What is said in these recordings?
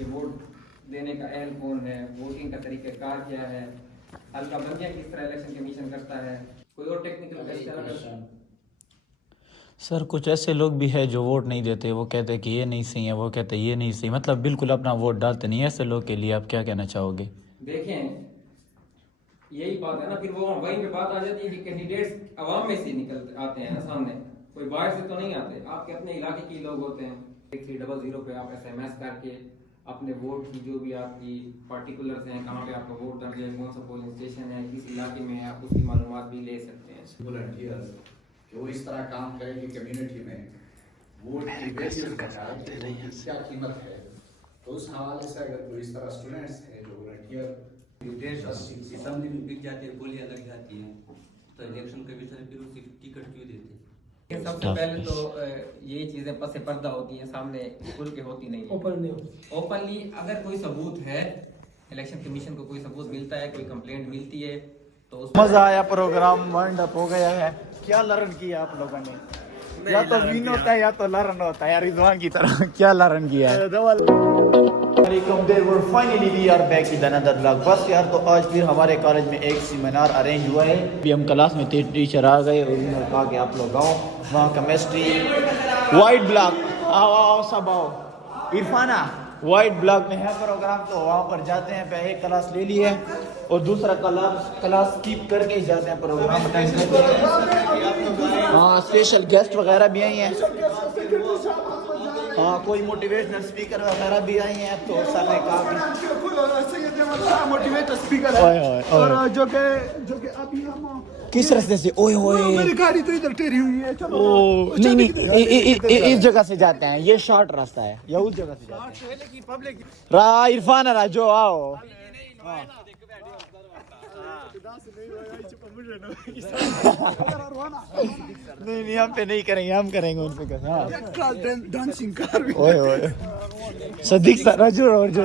कि वोट देने का अहल कौन है, वोटिंग का तरीक़ाकार क्या है, हल्का बंदियाँ किस तरह इलेक्शन कमीशन करता है, कोई और टेक्निकल क्वेश्चन। सर कुछ ऐसे लोग भी है जो वोट नहीं देते, वो कहते हैं कि ये नहीं सही है, वो कहते हैं ये नहीं सही, मतलब बिल्कुल अपना वोट डालते नहीं। ऐसे लोग के लिए आप क्या कहना चाहोगे? देखें, यही बात है ना, फिर वो वहीं पे बात आ जाती है कि कैंडिडेट्स आवाम में से निकल आते हैं ना सामने, कोई बाहर से तो नहीं आते, आपके अपने इलाके के लोग होते हैं। 1300 पे आप SMS करके अपने वोट की जो भी आपकी पार्टिकुलर्स हैं, कहाँ पे आपका वोट दर्ज है, कौन सा पोलिंग स्टेशन है, किस इलाके में है, आप उसकी मालूमात भी ले सकते हैं। वॉलंटियर्स कि वो इस तरह काम करें कि कम्युनिटी में वोट की वैल्यूज बताएं कि वोट की क्या कीमत है। तो उस हवाले से अगर कोई इस तरह स्टूडेंट्स हैं जो वॉलंटियर असेंबली में बिक जाते हैं, गोलियां लग जाती हैं, तो इलेक्शन कमीशन फिर उसकी टिकट क्यों देते हैं? सबसे पहले तो ये चीजें पस पर्दा होती हैं, सामने खुल के होती नहीं है। ओपनली अगर कोई सबूत है, इलेक्शन कमीशन को कोई सबूत मिलता है, कोई कंप्लेंट मिलती है, तो उस मजा आया, प्रोग्राम वाइंड अप हो गया है। क्या लर्न किया आप लोगों ने? या तो विन होता है या तो लर्न होता है यार, रिजवान की तरह। क्या लर्न किया है? Finally we are back with another vlog. बस यार, तो आज फिर हमारे कॉलेज में एक सेमिनार अरेंज हुआ है। अभी हम क्लास में टीचर आ गए और उन्होंने कहा कि आप लोग आओ, वहाँ केमिस्ट्री वाइट ब्लॉक, आओ आओ सब आओ। इरफाना वाइट ब्लॉक में है प्रोग्राम, तो वहाँ पर जाते हैं। पहले एक क्लास ले ली है और दूसरा क्लास स्किप करके ही जाते हैं, प्रोग्राम अटेंड करते हैं। हाँ, स्पेशल गेस्ट वगैरह भी आई हैं। हाँ, कोई मोटिवेशनल स्पीकर वगैरह भी आई हैं। तो सर ने कहा मोटिवेटर स्पीकर है और जो कि अभी हम किस रास्ते से? ओए होए, मेरी गाड़ी तो इधर टेढ़ी हुई है। चलो ओ नहीं, इस जगह से जाते हैं, ये शॉर्ट रास्ता है, या उस जगह से जाते हैं। इरफान राजो आओ। नहीं हम पे नहीं करेंगे, हम करेंगे उन पे। हाँ, डांसिंग कर ओए ओए, सदीक सर राजू और जो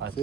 अच्छा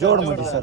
जोड़ मुझे सर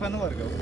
खाना वर्ग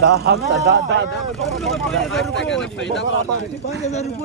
दा हफ्ता दा 5000 रुपये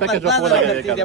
पैकेज बोला गया.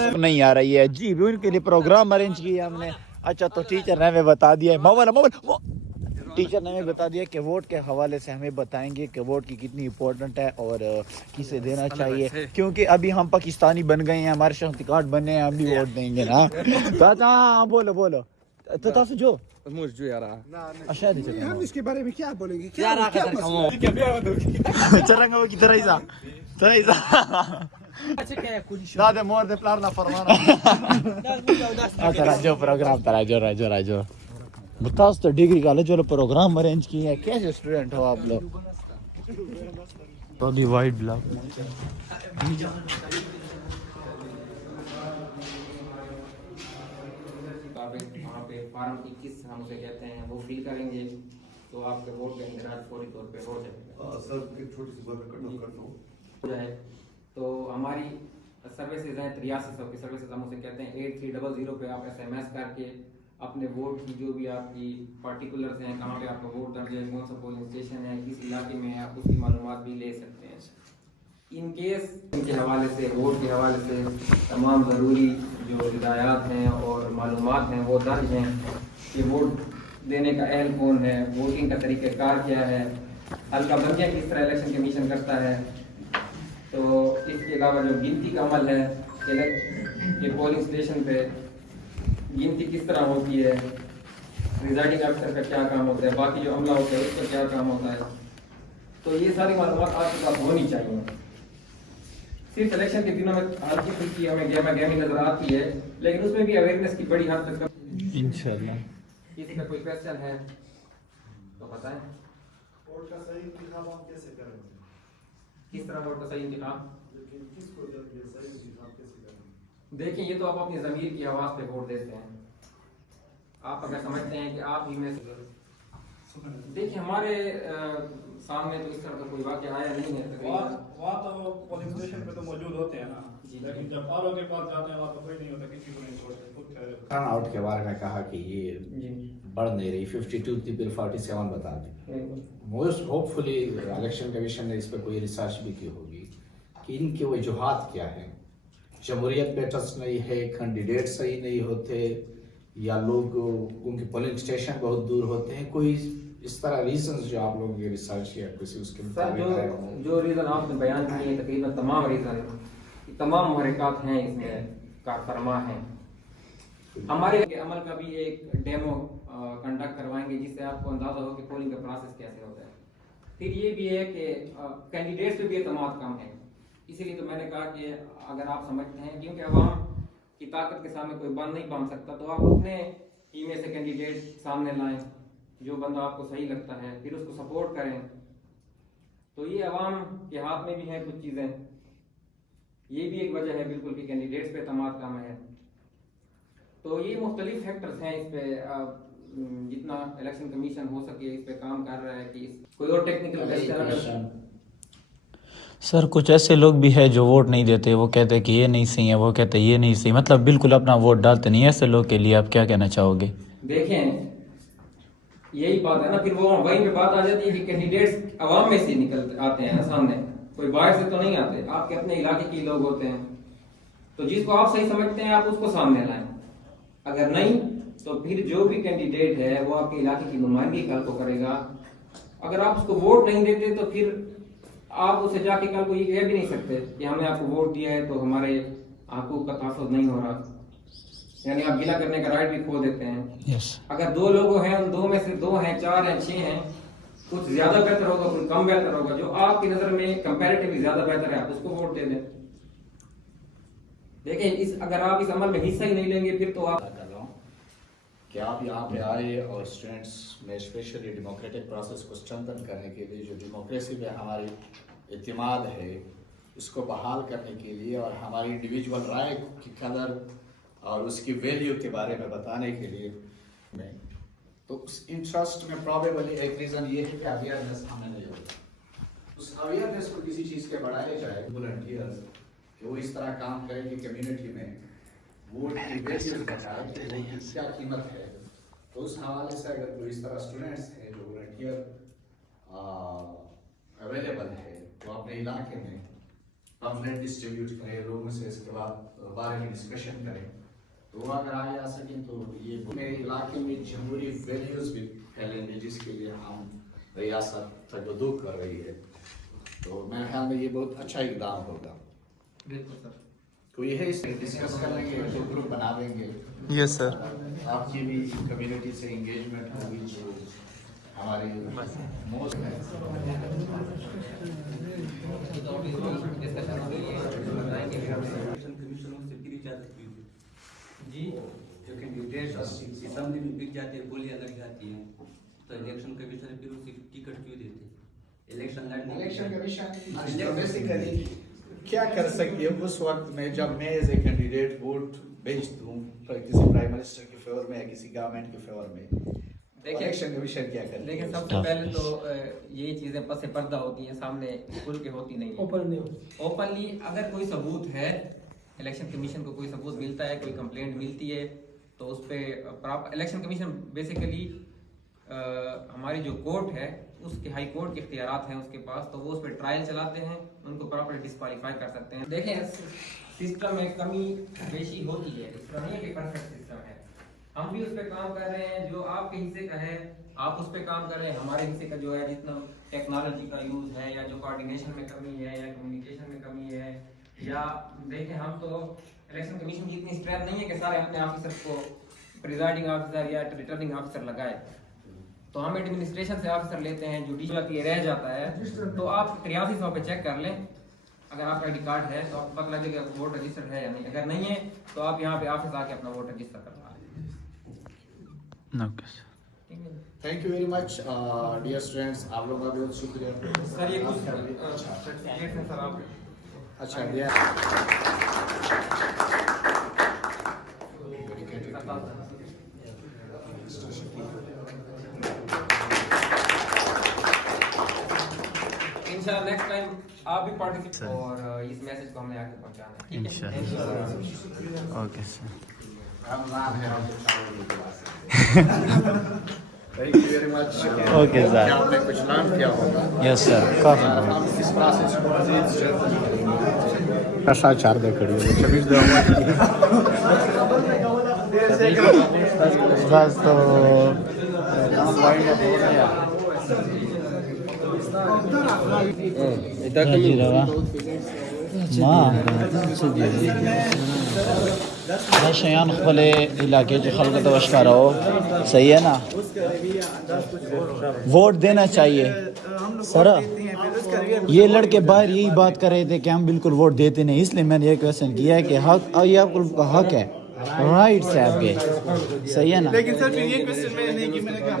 नहीं आ रही है जी, भी उनके लिए प्रोग्राम अरेंज किया हमने। अच्छा, तो टीचर ने हमें बता दिया है, टीचर ने हमें बता दिया कि वोट के हवाले से हमें बताएंगे कि वोट की कितनी इम्पोर्टेंट है और किसे देना चाहिए, क्योंकि अभी हम पाकिस्तानी बन गए हैं, हमारे शनाख्ती कार्ड बने हैं, हम भी वोट देंगे ना। तो हाँ बोलो तो तासु जो मुझ जो यार अच्छा हम इसके बारे में क्या बोलेंगे? क्या रखा था कमो चरंगा की तरह ही दादे मोर दे प्लार ना फरमाना। अच्छा राजो प्रोग्राम राजो बताओ तो डिग्री कॉलेज वाला प्रोग्राम अरेंज किए हैं, कैसे स्टूडेंट हो आप लोग? तो अभी वाइट ब्लॉक वहाँ पे फॉर्म 21 हम उसे कहते हैं, वो फिल करेंगे तो आपके वोट का इंतजार फौरी तौर पे हो जाएगा। सर एक छोटी सी बात कर दो. हो जाए तो हमारी सर्विसेज हैं 8300 की सर्विसेज, हम उसे कहते हैं। 8300 पे आप SMS करके अपने वोट की जो भी आपकी पार्टिकुलर्स हैं, कहाँ पे आपका वोट दर्ज है, कौन सा पोलिंग स्टेशन है, किस इलाके में है, आप उसकी मालूमात भी ले सकते हैं। इन केस इनके हवाले से, वोट के हवाले से तमाम ज़रूरी जो हिदायत हैं और मालूमात हैं वो दर्ज हैं कि वोट देने का अहल कौन है, वोटिंग का तरीक़ाकार क्या है, हल्का बंदियाँ किस तरह इलेक्शन कमीशन करता है। तो इसके अलावा जो गिनती का अमल है कि पोलिंग स्टेशन पे गिनती किस तरह होती है, रिजाइडिंग अफसर का क्या काम होता है, बाकी जो अमला होता है उसका क्या काम होता है, तो ये सारी मालूमात आपके पास होनी चाहिए। सिर्फ इलेक्शन के दिनों में हल्की फुल्की हमें गेमी नजर आती है, लेकिन उसमें भी अवेयरनेस की बड़ी हद तक इंशाल्लाह। किसी का कोई क्वेश्चन है तो बताएं। वोट का सही इंतखाब हम कैसे करेंगे? किस तरह वोट का सही इंतखाब? लेकिन किसको देंगे सही इंतखाब कैसे करेंगे? देखिए, ये तो आप अपनी ज़मीर की आवाज़ पे वोट देते हैं। आप अगर समझते हैं कि आप ही में देखिए हमारे सामने तो इस तरह का कोई वाक़या आया नहीं है तकरीबन। वहाँ तो पोलिंग स्टेशन पे तो मौजूद होते हैं ना, लेकिन जब आरओ के पास जाते हैं वहाँ तो कोई नहीं होता, किसी को नहीं छोड़ते, खुद ठहरे होते हैं। टर्न आउट के बारे में कहा कि ये बढ़ नहीं रही, 52 थी फिर 47 बता दी। मोस्ट होपफुली इलेक्शन कमीशन ने इस पर कोई रिसर्च भी की होगी कि इनके वजूहात क्या हैं। जमहूरियत पे ट्रस्ट नहीं है, कैंडिडेट सही नहीं होते, या लोग उनके पोलिंग स्टेशन बहुत दूर होते हैं, कोई इस तरह रीजंस जो आप लोगों की रिसर्च या किसी उसके सर जो रीज़न आपने बयान किए हैं तकरीबन तमाम रीज़न तमाम महरक़ात हैं इसमें कारफरमा हैं। हमारे अमल का भी एक डेमो कंडक्ट करवाएंगे जिससे आपको अंदाज़ा हो कि पोलिंग का प्रोसेस कैसे होता है। फिर ये भी है कि कैंडिडेट्स पे भी एतमाद कम है, इसीलिए तो मैंने कहा कि अगर आप समझते हैं क्योंकि अवाम की ताकत के सामने कोई बंद नहीं बांध सकता, तो आप अपने टीम में से कैंडिडेट सामने लाएं जो बंदा आपको सही लगता है, फिर उसको सपोर्ट करें। तो ये अवाम के हाथ में भी है कुछ चीज़ें, ये भी एक वजह है बिल्कुल कि कैंडिडेट्स पे एतमाद कम है। तो ये मुख्तलिफ फैक्टर्स हैं इस पे जितना इलेक्शन कमीशन हो सके इस पे काम कर रहा है कि कोई और टेक्निकल सर कुछ ऐसे लोग भी है जो वोट नहीं देते, वो कहते हैं कि ये नहीं सही है, वो कहते हैं ये नहीं सही, मतलब बिल्कुल अपना वोट डालते नहीं। ऐसे लोग के लिए आप क्या कहना चाहोगे? देखें यही बात है ना, फिर वो वहीं पे बात आ जाती है कि कैंडिडेट्स अवाम में से निकल आते हैं ना सामने, कोई बाहर से तो नहीं आते, आपके अपने इलाके के लोग होते हैं। तो जिसको आप सही समझते हैं आप उसको सामने लाएं, अगर नहीं तो फिर जो भी कैंडिडेट है वो आपके इलाके की नुमाइंदगी कल को करेगा। अगर आप उसको वोट नहीं देते तो फिर आप उसे जाके कल को ये कह भी नहीं सकते कि हमने आपको वोट दिया है तो हमारे हकूक का तहफ़्फ़ुज़ नहीं हो रहा, यानी आप गिला करने का राइट भी खो देते हैं। अगर दो लोग हैं, उन दो में से दो हैं, चार हैं, 6 हैं, कुछ ज्यादा बेहतर होगा, कुछ कम बेहतर होगा, जो आपकी नजर में कंपैरेटिवली ज्यादा बेहतर है आप उसको वोट दे दें। देखिए अगर आप इस अमल में हिस्सा ही नहीं लेंगे फिर तो आप कर रहा हूँ कि आप यहाँ पे आए और स्टूडेंट्स में स्पेशली डेमोक्रेटिक प्रोसेस को स्ट्रेंथन करने के लिए, जो डेमोक्रेसी में हमारी एतमाद है उसको बहाल करने के लिए और हमारी इंडिविजुअल राय की कदर और उसकी वैल्यू के बारे में बताने के लिए मैं तो उस इंटरेस्ट में प्रॉबेबली एक रीज़न ये है कि अवेयरनेस हमें नहीं होता। उस अवेयरनेस को किसी चीज़ के बढ़ाया जाए, वॉलंटियर्स कि वो इस तरह काम करें कि कम्युनिटी में वोट की वैल्यूज बताए कि वोट की क्या कीमत है। तो उस हवाले से अगर कोई इस तरह स्टूडेंट्स हैं जो वॉलंटियर अवेलेबल है तो अपने इलाके में पम्फलेट डिस्ट्रीब्यूट करें, लोगों से इसके बारे में डिस्कशन करें। तो अगर आगे आ सकें तो ये मेरे इलाके में जमहूरी वैल्यूज भी फैलेंगे जिसके लिए हम रियासत तकदू कर रही है। तो मेरे ख्याल में ये बहुत अच्छा इकदाम होगा। बिल्कुल सर, तो ये है इसे डिस्कस कर लेंगे, तो ग्रुप बना देंगे। Yes sir. आपकी भी कम्युनिटी से इंगेजमेंट होगी जो हमारी मोस्ट है। इलेक्शन कमीशन से फिर इजाजत की हुई जी, जो कैंडिडेट असेंबली में बिक जाते हैं, बोलियां लग जाती हैं, तो इलेक्शन कमीशन फिर उसकी टिकट क्यों देते? इलेक्शन कमीशन बेसिकली क्या कर सकती है उस वक्त में जब मैं एज ए कैंडिडेट वोट भेज दूं किसी प्राइम मिनिस्टर के फेवर में या किसी गवर्नमेंट के फेवर में, देखिए इलेक्शन कमीशन क्या करे? लेकिन सबसे पहले तो ये चीजें पस पर्दा होती हैं, सामने खुल के होती नहीं है। ओपनली अगर कोई सबूत है, इलेक्शन कमीशन को कोई सबूत मिलता है, कोई कंप्लेंट मिलती है, तो उस पर इलेक्शन कमीशन बेसिकली हमारी जो कोर्ट है उसके हाई कोर्ट के इख्तियारात हैं उसके पास, तो वो उस पर ट्रायल चलाते हैं, उनको प्रॉपर डिस्क्वालीफाई कर सकते हैं। देखें सिस्टम में कमी बेशी होती है, इस तरह नहीं है कि परफेक्ट सिस्टम है। हम भी उस पर काम कर रहे हैं, जो आपके हिस्से का है आप उस पर काम कर रहे हैं, हमारे हिस्से का जो है जितना टेक्नोलॉजी का यूज़ है या जो कोऑर्डिनेशन में कमी है या कम्युनिकेशन में कमी है, या देखें हम तो इलेक्शन कमीशन की इतनी स्ट्रेंथ नहीं है कि सारे अपने ऑफिसर को प्रिजाइडिंग ऑफिसर या रिटर्निंग ऑफिसर लगाए, तो हम एडमिनिस्ट्रेशन से ऑफिसर लेते हैं, जुडिशरी रह जाता है। तो आप 8300 पे चेक कर लें, अगर आपका आईडी कार्ड है तो आपको पता लगेगा वोट रजिस्टर्ड है या नहीं, अगर नहीं है तो आप यहाँ पे ऑफिस आके अपना वोट रजिस्टर करवा लें। Thank you very much dear students, आप लोगों का बहुत शुक्रिया सर। ये कुछ सर आप अच्छा डियर इंशाल्लाह नेक्स्ट टाइम आप भी पार्टिसिपेट और इस मैसेज को हमने आगे पहुंचाना है, ठीक है? इंशाल्लाह ओके सर रमजान है thank you very much okay sir आपने कुछ लर्न किया होगा यस सर काफी हम इस प्रोसेस को मजीद ऐसा चार दे करिए 26 दे बस तो शयान खले इलाके जो खलक तवश्का रहो सही है ना वोट देना चाहिए सर ये लड़के बाहर यही बात कर रहे थे कि हम बिल्कुल वोट देते नहीं इसलिए मैंने ये क्वेश्चन किया है कि हक ये आपका हक है राइट से आपके सही है ना लेकिन सर फिर ये क्वेश्चन मैंने नहीं की मैंने कहा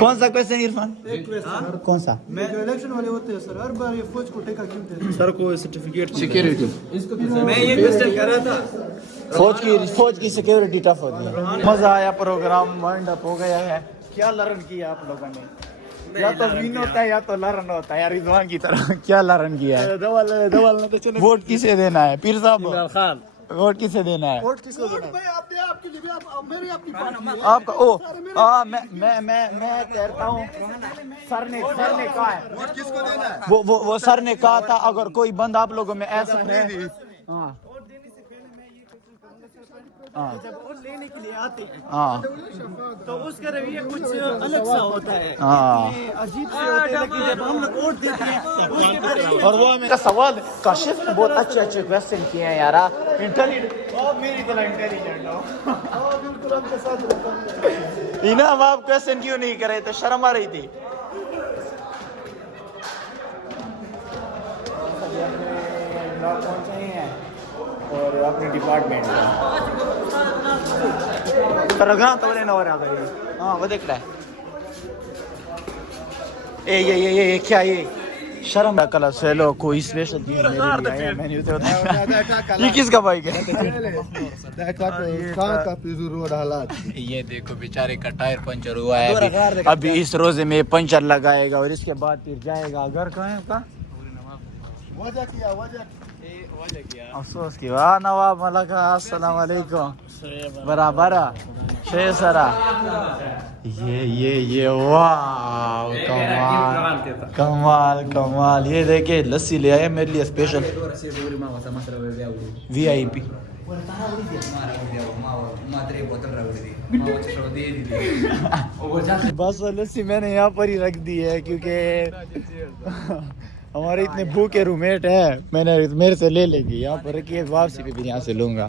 कौन सा क्वेश्चन इरफान कौन सा मैं जो इलेक्शन वाले होते हैं सर हर बार ये फौज को टेका क्यों देते हैं सर को सर्टिफिकेट सिक्योरिटी मैं ये क्वेश्चन कर रहा था फौज की सिक्योरिटी टफ होती है मजा आया प्रोग्राम वाइंड अप हो गया है क्या लर्न किया आप लोगों ने या तो विन होता है या तो लर्न होता है यार रिजवान की तरह क्या लर्न किया है वोट किसे देना है पीर साहब वोट किसे देना है वोट किसको देना है? मैं आपके आपके लिए भी आप मेरी आपकी पार्टी है। आपका ओ मैं कहता हूँ सर ने कहा है वोट किसको देना है? वो सर ने कहा था अगर कोई बंद आप लोगों में ऐसा है हाँ हाँ जब वोट लेने के लिए आते हैं हाँ तो उसका रवैया कुछ अलग सा होता है हाँ अजीब से होते हैं लेकिन जब हम लोग वोट देते हैं उसके बाद और वो मेरा सवाल काशिफ बहुत अच्छे क्वेश्चन किए हैं यार इंटेलिजेंट आप मेरी तरह इंटेलिजेंट हो बिल्कुल आपके साथ रहता हूं। इनाम आप क्वेश्चन क्यों नहीं करे तो शर्म आ रही थी और अपने डिपार्टमेंट में प्रोग्राम तो ना हो रहा है हाँ वो देख रहा है ये क्या ये शर्म है कल से लो कोई स्पेशल चीज मैंने ये किसका बाइक है ये देखो बेचारे का टायर पंचर हुआ है अभी इस रोजे में पंचर लगाएगा और इसके बाद फिर जाएगा घर कहाँ है उसका अफसोस की वाह नवाब मलका अस्सलाम वालेकुम बराबर शेर सरा ये वाह कमाल ये देखे लस्सी ले आए मेरे लिए स्पेशल VIP बस लस्सी मैंने यहाँ पर ही रख दी है क्योंकि हमारे इतने भूखे रूममेट है मैंने मेरे से ले लेंगे यहाँ पर रखी है वापसी पे भी यहाँ से लूंगा